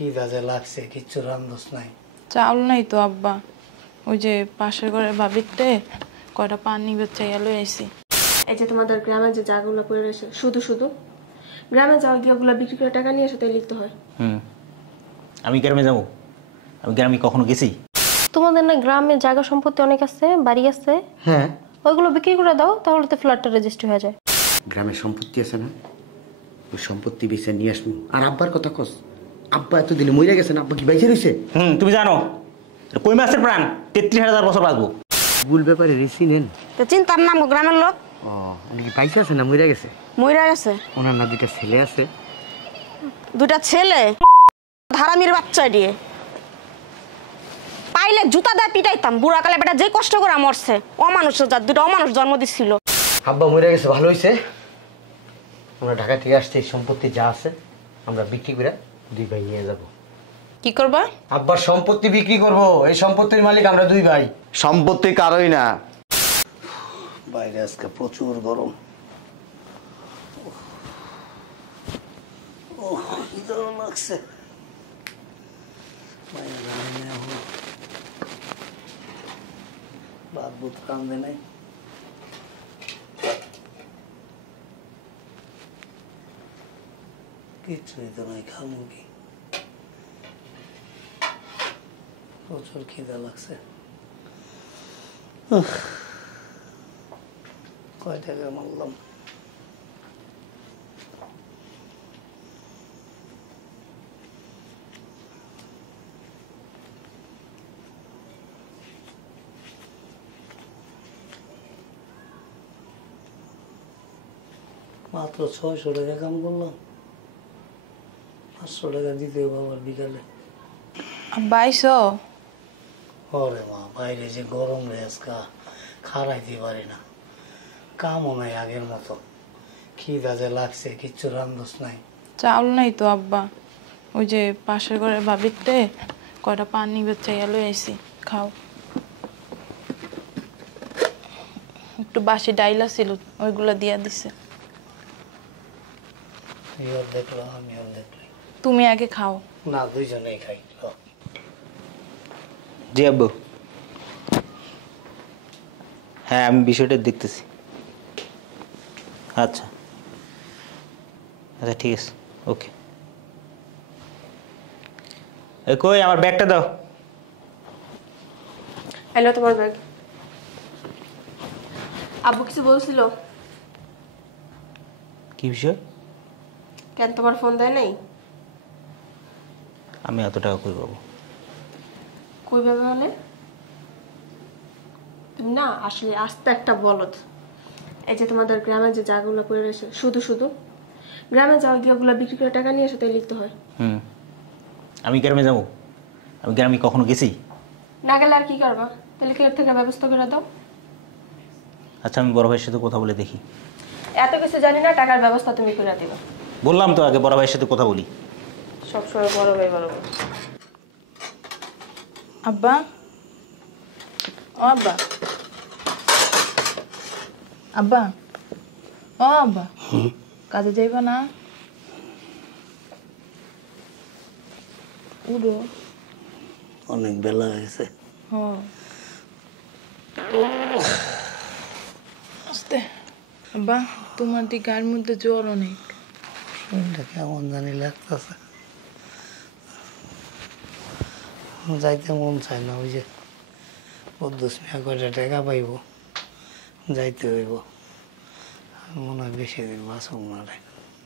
খিদা যে লাগছে, কিচ্ছু রান্ধস নাই। চাউল নাই তো আব্বা, ওই যে পাশের ঘরে ভাবিতে কয়টা পানি বেচাইয়া লই আইছি। এই যে তোমাদের গ্রামে যে জায়গাগুলো করে রয়েছে, শুধু শুধু গ্রামে যাওয়া গিয়ে ওগুলো বিক্রি করে টাকা নিয়ে এসে তাই লিখতে হয়। আমি গ্রামে যাবো? আমি গ্রামে কখনো গেছি? তোমাদের না গ্রামে জায়গা সম্পত্তি অনেক আছে, বাড়ি আছে? হ্যাঁ, ওইগুলো বিক্রি করে দাও, তাহলে তো ফ্ল্যাটটা রেজিস্ট্রি হয়ে যায়। গ্রামে সম্পত্তি আছে না, ওই সম্পত্তি বেচে নিয়ে আসবো। আর আব্বার কথা কস, আব্বা এতদিনে মরে গেছে না, আব্বা কি বাইচে রয়েছে? তুমি জানো কই মাছের প্রাণ 33,000 বছর বাঁচবো। ভুল ব্যাপারে রেসি নেন তো চিন্তার নাম গ্রামের লোক। ও, উনি কি বাইচে আছে না মরে গেছে? মইরা গেছে। ওনার না দুইটা ছেলে আছে? দুইটা ছেলে হারামির বাচ্চা দিয়ে পাইলে জুতা দিয়ে পিটাইতাম। বুড়াকালে বেটা যে কষ্ট করে মরছে, অমানুষ জাত দুটো অমানুষ জন্ম দিছিল। আব্বা মরে গেছে, ভালো হয়েছে। আমরা ঢাকা থেকে আসছি, এই সম্পত্তি যা আছে আমরা বিক্রি করে দুই ভাই নিয়ে যাব। কি করবা? আব্বার সম্পত্তি বিক্রি করব, এই সম্পত্তির মালিক আমরা দুই ভাই। সম্পত্তি কারোই না। বাইরে আজকে প্রচুর গরম। খিদা লাগছে। ভাত বুত কান্দে নাই। কিছুই তো নাই, খামো কি? প্রচুর খিদা লাগছে। কয় টাকা মারলাম? মাত্র 600 টাকা কাম করলাম, 500 টাকা দিতে হবে আবার বিকালে। আব্বা আইসো? ওরে মা, বাইরে যে গরম রে, আজকা খাড়াইতে পারি না, কামও নাই আগের মতো। খিদা যে লাগছে, কিচ্ছু রান্ধস নাই। চাউল নাই তো আব্বা, ওই যে পাশের ঘরে ভাবিতে কয়টা পানি বেচাইয়া লই আইছি, খাও। একটু বাসি ডাইলা ছিল, ওইগুলা দিয়া দিছে। ইও দেখলো, আমিও দেখলি। তুমি আগে খাও। না, দুইজনেই খাই। জি আব্বু, হ্যাঁ আমি বিষয়টা দেখতেছি। আচ্ছা আচ্ছা ঠিক আছে, ওকে। কই আমার ব্যাগটা দাও। হ্যালো, তোমার ব্যাগ। আব্বু কিছু বলছিল? কি বিষয়? কেন তোমার ফোন দেয় নাই? আমি এত টাকা কই পাবো? কই ভাবে মানে? তুমি না আসলে আস্তে একটা বলদ। এই যে তোমাদের গ্রামে যে জায়গাগুলো করে রয়েছে, শুধু শুধু গ্রামে যাওয়া গিয়ে ওগুলো বিক্রি করে টাকা নিয়ে এসে তাই লিখতে হয়। আমি গ্রামে যাবো? আমি গ্রামে কখনো গেছি? না গেলে আর কি করবা? তাহলে কেউ থেকে ব্যবস্থা করে দাও। আচ্ছা আমি বড় ভাইয়ের সাথে কথা বলে দেখি। এত কিছু জানি না, টাকার ব্যবস্থা তুমি করে দিবা। বললাম তো আগে বড় ভাইয়ের সাথে কথা বলি। সবসময় বড় ভাই বড় ভাই। আব্বা, ও আব্বা, আব্বা, ও আব্বা, কাজে যাইবা না? উড়ো, অনেক বেলা হয়েছে। আস্তে। আব্বা, তোমার দি গায়ের মধ্যে জ্বর অনেক। শরীরটা কেমন জানি লাগতেছে, যাইতে মন চায় না। ওই যে পদ্মস মিয়া কয়টা টাকা পাইব, যাইতে হইব। মনে হয় বেশি দিন বাঁচব না রে।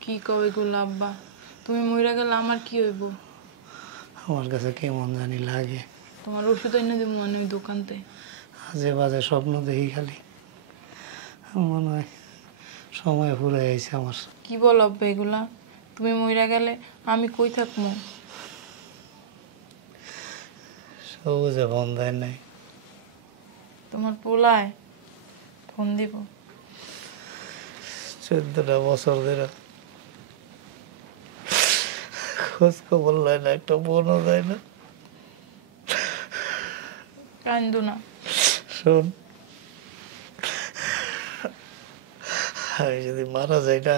কি কবে গুলো আব্বা, তুমি মইরা গেলে আমার কি হইব? আমার কাছে কেমন জানি লাগে। তোমার ওষুধ এনে দেবো মানে ওই দোকানতে। আজে বাজে স্বপ্ন দেখি খালি, মনে হয় সময় ফুরে আইছে আমার। কি বল আব্বা এগুলা? তুমি মইরা গেলে আমি কই থাকবো? সবুজে ফোন দেয় নাই। তোমার পোলায় ফোন দিব। 14টা বছর ধরে খোঁজ খবর লয় না, একটা বোনও দেয় না। কান্দু না। শোন, আমি যদি মারা যাই না,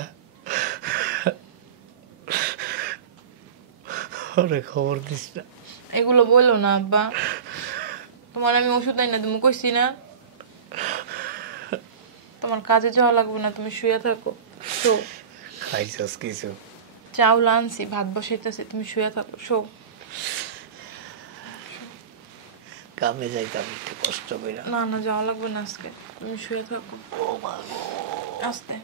ওরে খবর দিস না। এগুলো বললো না আব্বা, তোমার আমি ওষুধ আই না তুমি কইছি না। তোমার কাজে যাওয়া লাগবে না, তুমি শুয়ে থাকো। শো, খাইছস কিছু? চাউল আনছি, ভাত বসাইতেছি, তুমি শুয়ে থাকো। শো, কামে যাইতাম একটু কষ্ট করে। না না যাওয়া লাগবে না আজকে, তুমি শুয়ে থাকো। আস্তে।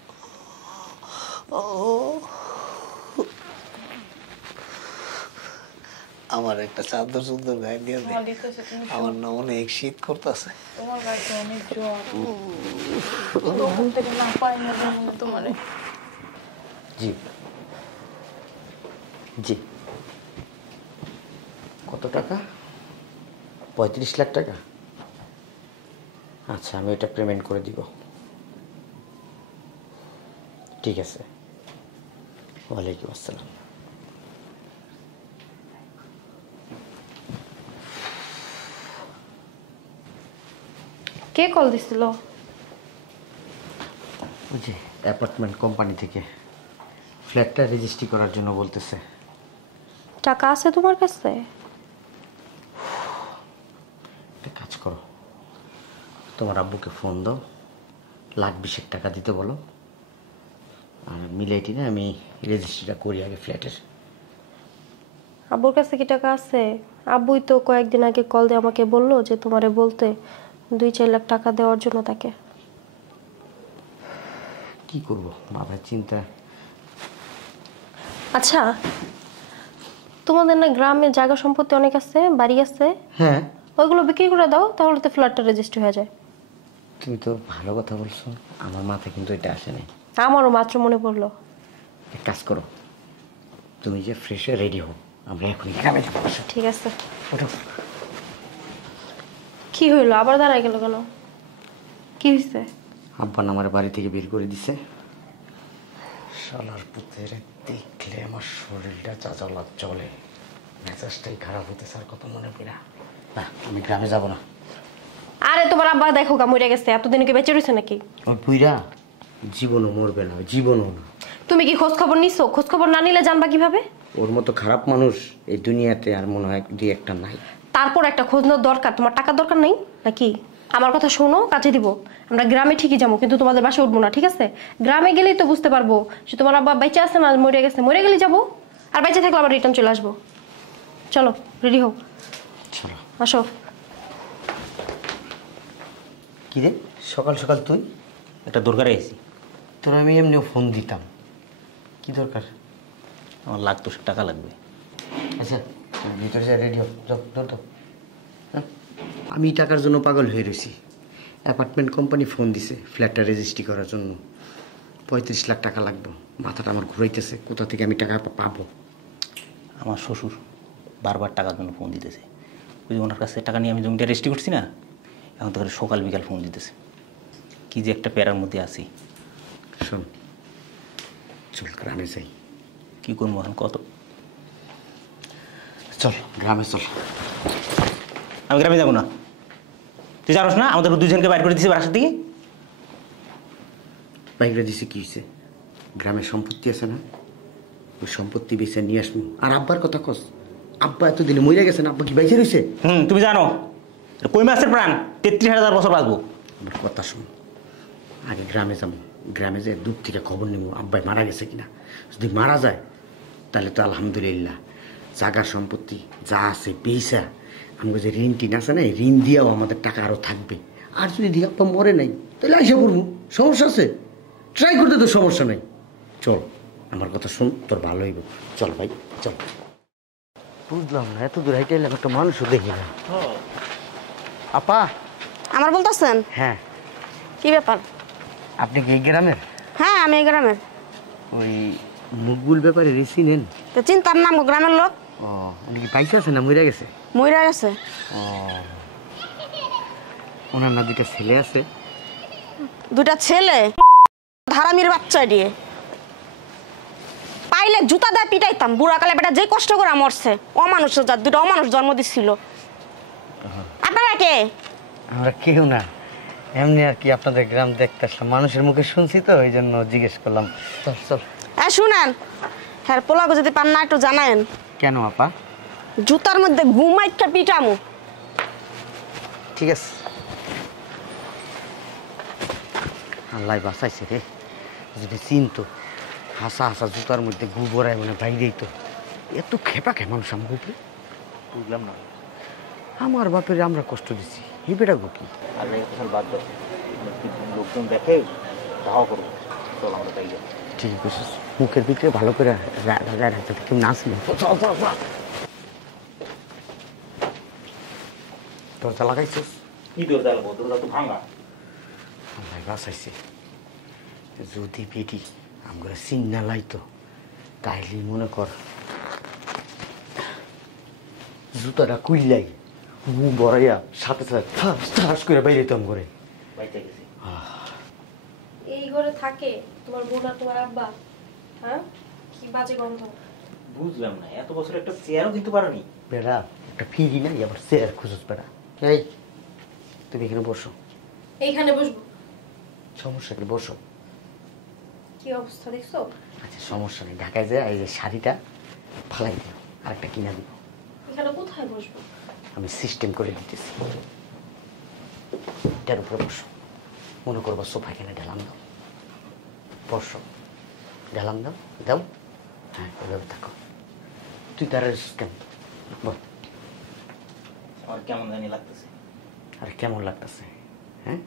আমার একটা চাদর চুদর গায়ে দিয়ে দে, হ্যাঁ, দিতেছে, তুমি শো। আমার না অনেক শীত করতেছে। তোমার গায়ে অনেক জ্বর, তখন থেকে না পাই না যেমন তোমারে। জি জি, কত টাকা? 35 লাখ টাকা। আচ্ছা, আমি এটা পেমেন্ট করে দিব। ঠিক আছে। ওয়ালাইকুম আসসালাম। কে কল দিছিল? ওই যে অ্যাপার্টমেন্ট কোম্পানি থেকে ফ্ল্যাটটা রেজিস্ট্রি করার জন্য বলতেছে। টাকা আছে তোমার কাছে? একটা কাজ করো, তোমার আব্বুকে ফোন দাও, 1,20,000 টাকা দিতে বলো, আর মিলাইটি না আমি রেজিস্ট্রিটা করি আগে ফ্ল্যাটের। আব্বুর কাছে কি টাকা আছে? আব্বুই তো কয়েকদিন আগে কল দিয়ে আমাকে বললো যে তোমারে বলতে 2-4 লাখ টাকা দেওয়ার জন্য তাকে। কি করব, মাথার চিন্তা। আচ্ছা, তোমাদের না গ্রামে জায়গা সম্পত্তি অনেক আছে, বাড়ি আছে? হ্যাঁ, ওইগুলো বিক্রি করে দাও, তাহলে তো ফ্ল্যাটটা রেজিস্ট্রি হয়ে যায়। তুমি তো ভালো কথা বলছো, আমার মাথায় কিন্তু এটা আসে নাই। আমারও মাত্র মনে পড়লো। এক কাজ করো, তুমি যে ফ্রেশ হয়ে রেডি হও, আমরা এখনই গ্রামে যাবো। ঠিক আছে। ওঠো। কি হইলো, আবার দাঁড়ায় গেল কেন? কি হয়েছে? আব্বা না আমার বাড়ি থেকে বের করে দিছে। শালার পুতের দেখলে আমার শরীরটা চাচালা চলে, মেজাজটাই খারাপ হতে স্যার, কত মনে পড়া। না, আমি গ্রামে যাব না। আরে তোমার আব্বা দেখো গা মরে গেছে, এতদিন কি বেঁচে রয়েছে নাকি? ওই পুইরা জীবনও মরবে না, জীবনও না। তুমি কি খোঁজ খবর নিছো? খোঁজ খবর না নিলে জানবা কিভাবে? ওর মতো খারাপ মানুষ এই দুনিয়াতে আর মনে হয় দুই একটা নাই। তারপর একটা খোঁজ নেওয়ার দরকার, তোমার টাকার দরকার নেই নাকি? আমার কথা শোনো, কাছে দিব। আমরা গ্রামে ঠিকই যাবো, কিন্তু তোমাদের বাসায় উঠবো না, ঠিক আছে? গ্রামে গেলেই তো বুঝতে পারবো যে তোমার আব্বা বেঁচে আছে না মরে গেছে। মরে গেলে যাবো, আর বেঁচে থাকলে আবার রিটার্ন চলে আসবো। চলো, রেডি হও, চলো। আসো। কি রে, সকাল সকাল তুই? একটা দরকারে এসেছি। তোর আমি এমনিও ফোন দিতাম। কি দরকার? আমার লাগতো, টাকা লাগবে। আচ্ছা, ভিতরে যা, রেডি হো, যাও, ধর তো। আমি টাকার জন্য পাগল হয়ে রয়েছি। অ্যাপার্টমেন্ট কোম্পানি ফোন দিছে ফ্ল্যাটটা রেজিস্ট্রি করার জন্য, 35 লাখ টাকা লাগবে। মাথাটা আমার ঘুরাইতেছে, কোথা থেকে আমি টাকা পাবো। আমার শ্বশুর বারবার টাকার জন্য ফোন দিতেছে। ওই যে ওনার কাছে টাকা নিয়ে আমি জমিটা রেজিস্ট্রি করছি না, এখন তো সকাল বিকাল ফোন দিতেছে। কি যে একটা প্যারার মধ্যে আছি। শোন, চল গ্রামে যাই। কী করবো এখন, কত? চল গ্রামে চল। আমি গ্রামে যাবো না। তুই জানোস না আমাদের দুজনকে বাইর করে দিয়েছে বাসার দিকে। বাইরে দিছে কি হয়েছে? গ্রামের সম্পত্তি আছে না, ওই সম্পত্তি বেছে নিয়ে আসবো। আর আব্বার কথা কস, আব্বা এতদিনে মরে গেছে না, আব্বা কি বাইরে রয়েছে? তুমি জানো কই মাসের প্রাণ 33,000 বছর বাঁচবো। আমার কথা শোন, আগে গ্রামে যাবো, গ্রামে যেয়ে দূর থেকে খবর নেবো আব্বাই মারা গেছে কিনা। যদি মারা যায় তাহলে তো আলহামদুলিল্লাহ, জায়গা সম্পত্তি যা আছে পয়সা, আমাকে যে ঋণ টিন আছে না, এই ঋণ দিয়েও আমাদের টাকা আরও থাকবে। আর যদি দিয়ে আব্বা মরে নাই তাহলে আইসা পড়বো, সমস্যা আছে? ট্রাই করতে তো সমস্যা নেই। চল, আমার কথা শোন, তোর ভালো হইব। চল ভাই, চল। বুঝলাম না, এত দূর হাইটে এলাম, একটা মানুষও দেখি না। আপা। আমার বলতেছেন? হ্যাঁ। কি ব্যাপার? আপনি কি এই গ্রামের? হ্যাঁ, আমি এই গ্রামের। ওই মকবুল ব্যাপারে রেসি নেন? তো চিন্তার নাম গ্রামের লোক। ও, উনি কি পাইসা আছে না মরে গেছে? মইরা গেছে। ও, ওনার না দুটা ছেলে আছে? দুটা ছেলে? ধারামির বাচ্চা দিয়ে পাইলে জুতা দিয়ে পিটাইতাম। বুড়াকালে বেটা যে কষ্ট করে মরছে, অমানুষ জাত দুটা অমানুষ জন্ম দিছিল। আপনারা কে? আমরা কেউ না, এমনি আর কি আপনাদের গ্রাম দেখতে আসলাম, মানুষের মুখে শুনছি তো এই জন্য জিজ্ঞেস করলাম। চল চল। শুনেন, হ্যাঁ পোলাগো যদি পান না একটু জানায়েন। কেন আপা? জুতার মধ্যে ঘুমাইটা পিটামু। ঠিক আছে। আল্লাহ বাঁচাইছে রে, যদি চিনতো হাসা হাসা জুতার মধ্যে গু বড়ায় মানে বাইরেই তো এত খেপা খে মানুষ আমার উপরে। বুঝলাম না। আমার বাপের আমরা কষ্ট দিচ্ছি, এই বেটা গো কি আর এখন বাদ দাও, লোকজন দেখে ধাওয়া করবো। চল আমরা তাই যাই। ঠিক আছে, মুখের ভিতরে ভালো করে রাখা যাতে কেউ না ছিল। দরজা লাগাইছিস? কি দরজা লাগবো? দরজা তো ভাঙা। আল্লাহ বাঁচাইছে। যদি বেটি আমরা চিন্না লাইতো তাইলে মনে কর জুতাটা কুইলাই গু বড়াইয়া সাথে সাথে ঠাস করে বাইরেতাম করে। বাইতে গেছি। এই ঘরে থাকে তোমার বোন আর তোমার আব্বা? হ্যাঁ, কি বাজে গন্ধ। বুঝলাম না, এত বছর একটা চেয়ারও কিনতে পারোনি? বেড়া একটা ফিরি নাই, আবার চেয়ার খুঁজস বেড়া। এই তুমি এখানে বসো। এইখানে বসবো? সমস্যা কি, বসো। কি অবস্থা দেখছো? আচ্ছা সমস্যা নেই, ঢাকায় যায় এই যে শাড়িটা ফালাই দিও, আরেকটা কিনা দিব। এখানে কোথায় বসবো? আমি সিস্টেম করে দিতেছি। এটার উপরে বসো, মনে করবো সোফা এখানে ঢালাম দাও। বসো, ঢালাম দাও, দাও। হ্যাঁ এভাবে থাকো। তুই তার কেন বল। আমার কেমন জানি লাগতেছে। আরে কেমন লাগতেছে? হ্যাঁ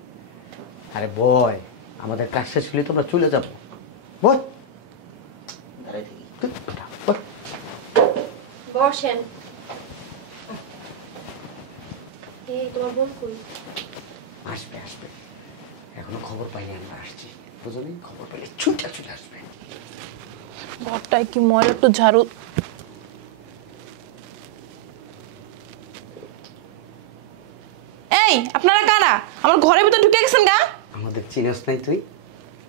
আরে বয়, আমাদের কাজ শেষ হলে তোমরা চলে যাবো। বল দাঁড়াই থাকি। বল। বসেন। এই তোমার বোন কই? আসবে আসবে, এখনো খবর পাইনি, আমরা আসছি বুঝলি, খবর পাইলে ছুটে চলে আসবে। ঘরটায় কি ময়লা, একটু ঝাড়ু। এই আপনারা কারা? আমার ঘরের ভিতর ঢুকে গেছেন গা? আমাদের চিনাস নাই তুই?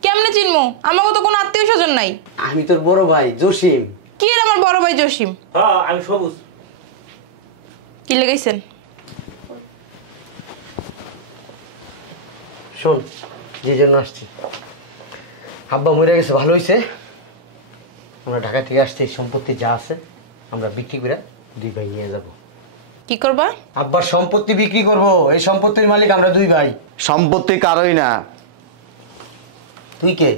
কেমনে চিনমু? আমাকে তো কোনো আত্মীয় স্বজন নাই। আমি তোর বড় ভাই জসিম। কি এর আমার বড় ভাই জসিম? হ্যাঁ আমি সবুজ। কি লেগাইছেন? শোন, যে জন্য আসছি, আব্বা মরে গেছে, ভালো হয়েছে। আমরা ঢাকা থেকে আসছি, এই সম্পত্তি যা আছে আমরা বিক্রি করে দুই ভাই নিয়ে যাব। কি করবা? আব্বার সম্পত্তি বিক্রি করব, এই সম্পত্তির মালিক আমরা দুই ভাই। সম্পত্তি কারোই না। তুই কে?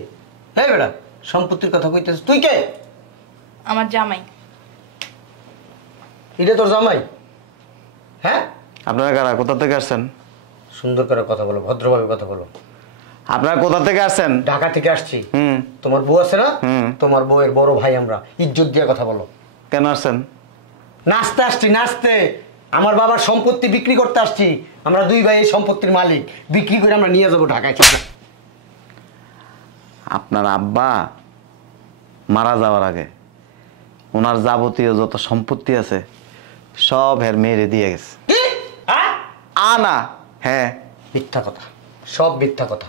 এই বেটা সম্পত্তির কথা কইতেছিস, তুই কে? আমার জামাই। এটা তোর জামাই? হ্যাঁ, আপনারা কারা, কোথা থেকে আসছেন? সুন্দর করে কথা বলো, ভদ্রভাবে কথা বলো। আপনারা কোথা থেকে আসছেন? ঢাকা থেকে আসছি। হুম। তোমার বউ আছে না? হুম। তোমার বউয়ের বড় ভাই আমরা, ইজ্জত দিয়ে কথা বলো। কেন আসছেন? নাচতে আসছি, নাচতে। আমার বাবার সম্পত্তি বিক্রি করতে আসছি, আমরা দুই ভাই এই সম্পত্তির মালিক, বিক্রি করে আমরা নিয়ে যাবো ঢাকায়। আপনার আব্বা মারা যাওয়ার আগে ওনার যাবতীয় যত সম্পত্তি আছে সব হের মেয়েরে দিয়ে গেছে। না হ্যাঁ, মিথ্যা কথা, সব মিথ্যা কথা,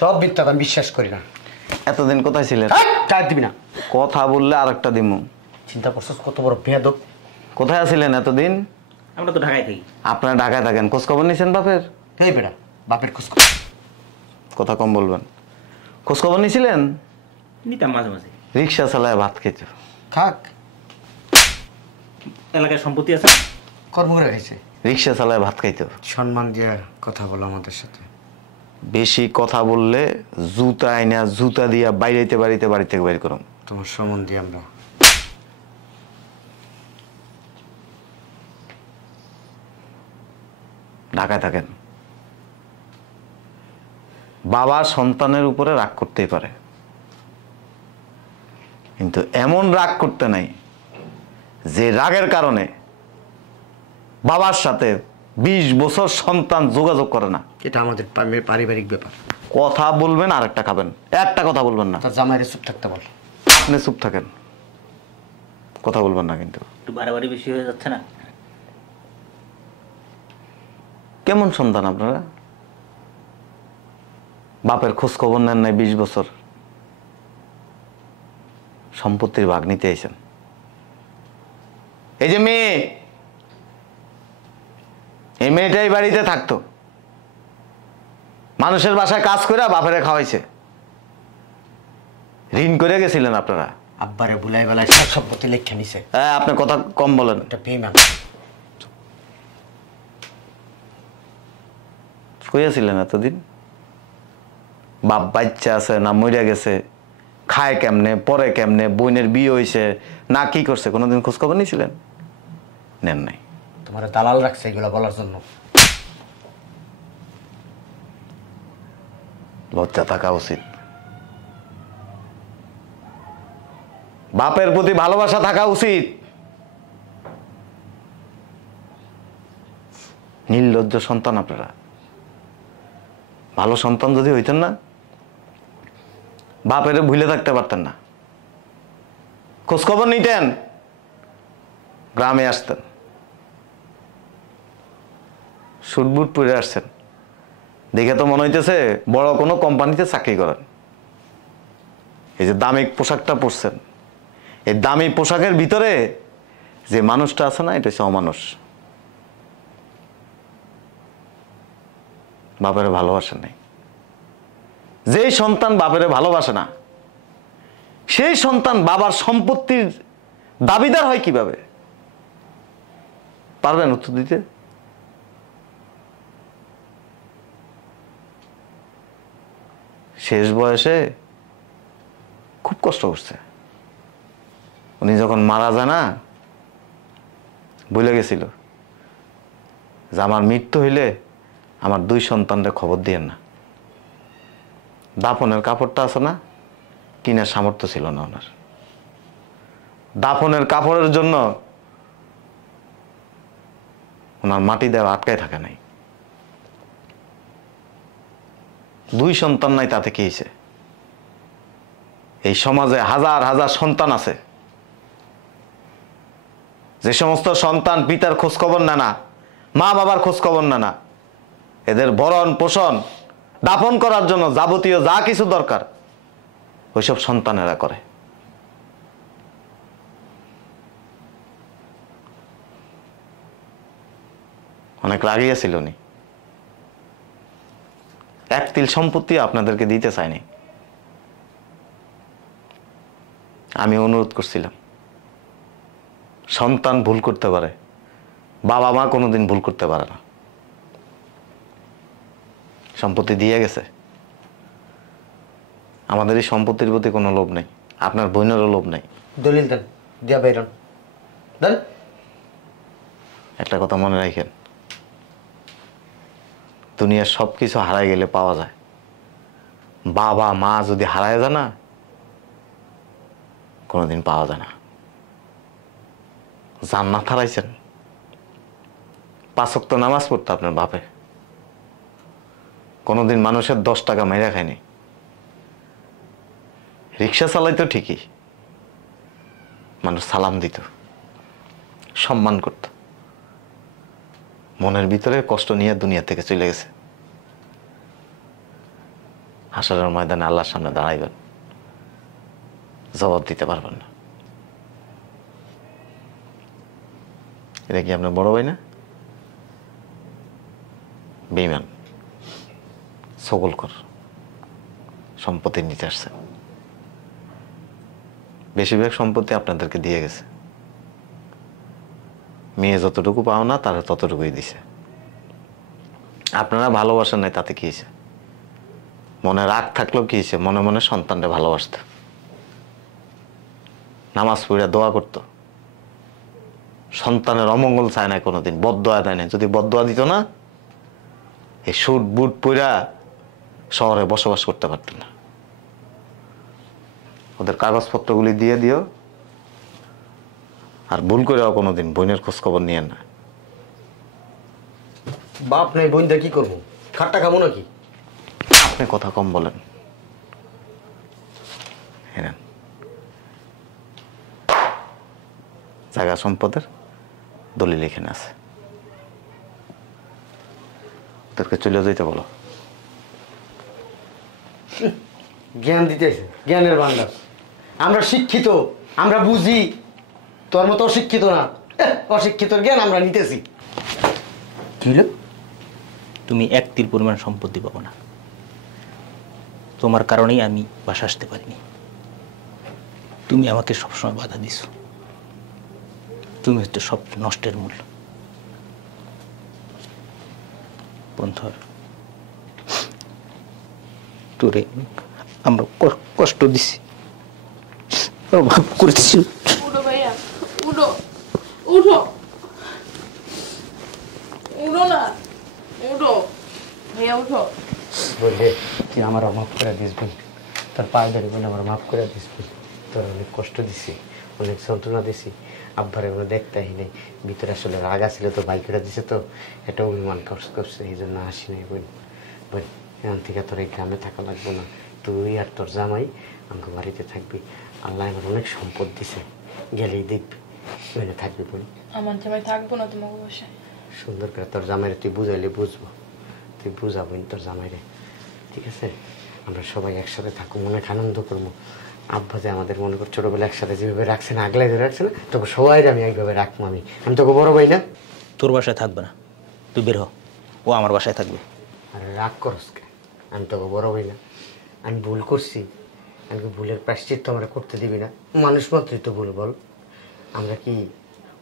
সব মিথ্যা কথা, আমি বিশ্বাস করি না। এতদিন কোথায় ছিলেন? টাকা দিবি না। কথা বললে আরেকটা দিমু। চিন্তা করছিস কত বড় বেয়াদব? কোথায় ছিলেন এতদিন? আমরা তো ঢাকায় থাকি। আপনারা ঢাকায় থাকেন, খোঁজ খবর নিয়েছেন বাপের? এই বেটা বাপের খোঁজ কথা কম বলবেন। খোঁজ খবর নিয়েছিলেন? নিতাম মাঝে মাঝে। রিক্সা চালায় ভাত খেত। খাক, এলাকায় সম্পত্তি আছে, কর্ম করে খাইছে। রিক্সা চালায় ভাত খাইত। সম্মান দিয়ে কথা বলো আমাদের সাথে। বেশি কথা বললে জুতা আইনা জুতা দিয়া বাইরেতে বাড়িতে বাড়ি থেকে বাইর করুন। তোমার সম্মান দিয়ে আমরা ঢাকায় থাকেন। বাবা সন্তানের উপরে রাগ করতেই পারে, কিন্তু এমন রাগ করতে নাই যে রাগের কারণে বাবার সাথে 20 বছর সন্তান যোগাযোগ করে না। এটা আমাদের পারিবারিক ব্যাপার। কথা বলবেন আর একটা খাবেন, একটা কথা বলবেন না। তার জামাইরে চুপ থাকতে বল। আপনি চুপ থাকেন, কথা বলবেন না। কিন্তু একটু বাড়াবাড়ি বেশি হয়ে যাচ্ছে না? কেমন সন্তান আপনারা? বাপের খোঁজ খবর নেন নাই 20 বছর, সম্পত্তির ভাগ নিতে আইছেন। এই যে মেয়ে, এই মেয়েটাই বাড়িতে থাকতো, মানুষের বাসায় কাজ করে বাপেরে খাওয়াইছে। ঋণ করে গেছিলেন আপনারা, আব্বারে বুলাই বেলায় সব সম্পত্তি লেখা নিছে। হ্যাঁ, আপনি কথা কম বলেন। এটা বেইমান। কইয়াছিলেন এতদিন বাপ বাচ্চা আছে না মরিয়া গেছে, খায় কেমনে, পরে কেমনে, বোনের বিয়ে হয়েছে না কি করছে, কোনোদিন খোঁজখবর নিয়েছিলেন? নেন নাই। তোমার দালাল রাখছে এগুলো বলার জন্য। লজ্জা থাকা উচিত, বাপের প্রতি ভালোবাসা থাকা উচিত। নির্লজ্জ সন্তান আপনারা। ভালো সন্তান যদি হইতেন না, বাপের ভুলে থাকতে পারতেন না, খোঁজখবর নিতেন, গ্রামে আসতেন, সুটবুট পরে আসছেন, দেখে তো মনে হইতেছে বড় কোনো কোম্পানিতে চাকরি করেন। এই যে দামি পোশাকটা পরছেন, এই দামি পোশাকের ভিতরে যে মানুষটা আছে না, এটা হচ্ছে অমানুষ। বাপের ভালোবাসেন নাই। যেই সন্তান বাপের ভালোবাসে না, সেই সন্তান বাবার সম্পত্তির দাবিদার হয় কিভাবে? পারবেন উত্তর দিতে? শেষ বয়সে খুব কষ্ট করছে। উনি যখন মারা যায় না, ভুলে গেছিল যে আমার মৃত্যু হইলে আমার 2 সন্তানদের খবর দিয়েন না। দাফনের কাপড়টা আছে না, কিনার সামর্থ্য ছিল না ওনার। দাফনের কাপড়ের জন্য ওনার মাটি দেওয়া আটকায় থাকে নাই। 2 সন্তান নাই, তাতে কি হয়েছে? এই সমাজে হাজার হাজার সন্তান আছে, যে সমস্ত সন্তান পিতার খোঁজ খবর নেয় না, মা বাবার খোঁজ খবর নেয় না, এদের ভরণ পোষণ দাফন করার জন্য যাবতীয় যা কিছু দরকার ওইসব সন্তানেরা করে। অনেক রাগিয়েছিল উনি। 1 তিল সম্পত্তি আপনাদেরকে দিতে চায়নি। আমি অনুরোধ করছিলাম, সন্তান ভুল করতে পারে, বাবা মা কোনোদিন ভুল করতে পারে না। সম্পত্তি দিয়ে গেছে। আমাদের এই সম্পত্তির প্রতি কোনো লোভ নেই, আপনার বোনেরও লোভ নেই। দলিল দেন, দিয়া বাইরন দেন। একটা কথা মনে রাখেন, দুনিয়ার সব কিছু হারাই গেলে পাওয়া যায়, বাবা মা যদি হারায় যায় না, কোনোদিন পাওয়া যায় না। জান্নাত হারাইছেন, 5 ওয়াক্ত নামাজ পড়তো আপনার বাপে, কোনোদিন মানুষের 10 টাকা মেরে খায়নি। রিক্সা চালাইতো ঠিকই, মানুষ সালাম দিত, সম্মান করত। মনের ভিতরে কষ্ট নিয়ে দুনিয়া থেকে চলে গেছে। হাসরের ময়দানে আল্লাহর সামনে দাঁড়াইবেন, জবাব দিতে পারবেন না। এটা কি আপনার বড় ভাই না? বেঈমান, সকল সম্পত্তি নিতে আসছে। বেশিরভাগ সম্পত্তি আপনাদেরকে দিয়ে গেছে। মেয়ে যতটুকু পাও না, তারা ততটুকুই দিছে। আপনারা ভালোবাসেন নাই, তাতে কি হয়েছে? মনে রাগ থাকলেও কি হয়েছে? মনে মনে সন্তানটা ভালোবাসত, নামাজ পড়ে দোয়া করত, সন্তানের অমঙ্গল চায় না কোনোদিন, বদদোয়া দেয় না। যদি বদদোয়া দিত না, এই শুট বুট পইরা শহরে বসবাস করতে পারতেন না। ওদের কাগজপত্রগুলি দিয়ে দিও, আর ভুল করেও কোনোদিন বোনের খোঁজ খবর নিয়ে না। বাপ নাই, বোনটা কি করবো? খাট্টা খাবো নাকি? আপনি কথা কম বলেন। হ্যাঁ, জায়গা সম্পদের দলিল এখানে আছে, ওদেরকে চলে যেতে বলো। জ্ঞান দিতেছে, জ্ঞানের ভান্ডার। আমরা শিক্ষিত, আমরা বুঝি, তোর মতো অশিক্ষিত না। অশিক্ষিতর জ্ঞান আমরা নিতেছি। কি হলো? তুমি 1 তিল পরিমাণ সম্পত্তি পাবো না। তোমার কারণেই আমি বাসা আসতে পারিনি। তুমি আমাকে সবসময় বাধা দিছো, তুমি হচ্ছে সব নষ্টের মূল। বন্ধু, তোরে আমরা কষ্ট দিছি, ভাব করেছি। উঠো ভাইয়া, উঠো উঠো উঠো না, উঠো ভাইয়া উঠো। বললে তুই আমার মাফ করে দিস বোন, তোর পায়ে ধরে বলে আমার মাফ করে দিস বোন। তোর অনেক কষ্ট দিছি, অনেক যন্ত্রণা দিছি, আব্বার এগুলো দেখতে নেই, ভিতরে আসলে রাগ আসলে তো বাইকটা দিছে, তো এটা অভিমান করছে, এই জন্য আসি নাই বোন। বোন এখান থেকে তোর এই গ্রামে থাকা লাগবে না, তুই আর তোর জামাই আমাকে বাড়িতে থাকবি। আল্লাহ আমার অনেক সম্পদ দিছে, গেলেই দেখবি ওখানে থাকবি বোন। আমার জামাই থাকবো না তোমার বাসায়। সুন্দর করে তোর জামাইরে তুই বুঝাইলে বুঝবো, তুই বুঝাবো তোর জামাইরে, ঠিক আছে? আমরা সবাই একসাথে থাকবো, অনেক আনন্দ করবো। আব্বা যে আমাদের মনে কর ছোটবেলা একসাথে যেভাবে রাখছে না, আগলাই ধরে রাখছে না, তবে সবাই আমি একভাবে রাখবো। আমি তোকে বড় ভাই না? তোর বাসায় থাকবে না, তুই বের হ, ও আমার বাসায় থাকবে। আর রাগ করস কে? আমি তোকে বড় ভাই না? আমি ভুল করছি, আমি ভুলের প্রায়শ্চিত্ত আমরা করতে দিবি না? মানুষ মাত্রই তো ভুল, বল। আমরা কি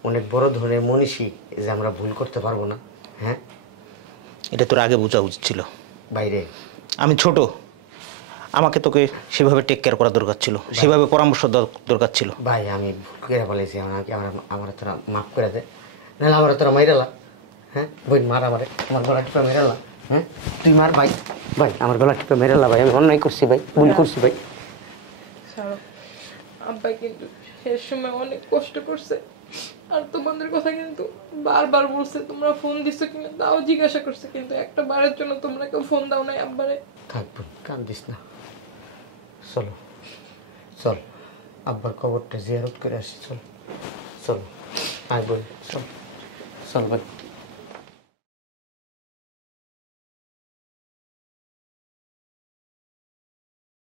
অনেক বড় ধরনের মনীষী যে আমরা ভুল করতে পারবো না? হ্যাঁ, এটা তোর আগে বোঝা উচিত ছিল। বাইরে আমি ছোট, আমাকে তোকে সেভাবে টেক কেয়ার করা দরকার ছিল, সেভাবে পরামর্শ দরকার ছিল। ভাই আমি ভুল করে বলেছি, আমার তোরা মাফ করে দে, নাহলে আমার তোরা মাইরালা। হ্যাঁ বই মার, আমার গলা টিপে মেরালা। হ্যাঁ তুই মার ভাই, ভাই আমার গলা টিপে মেরালা। ভাই আমি অন্যায় করছি ভাই, ভুল করছি ভাই। ছাড়ো, আব্বা কিন্তু শেষ সময় অনেক কষ্ট করছে, আর তোমাদের কথা কিন্তু বারবার বলছে। তোমরা ফোন দিছো কিনা তাও জিজ্ঞাসা করছে, কিন্তু একটা বারের জন্য তোমরা কেউ ফোন দাও নাই আব্বারে। থাকবো, কান্দিস না, চলো চল আব্বার কবরটা জিয়ারত করে আসি। চল চল আয় বল, চল চল ভাই।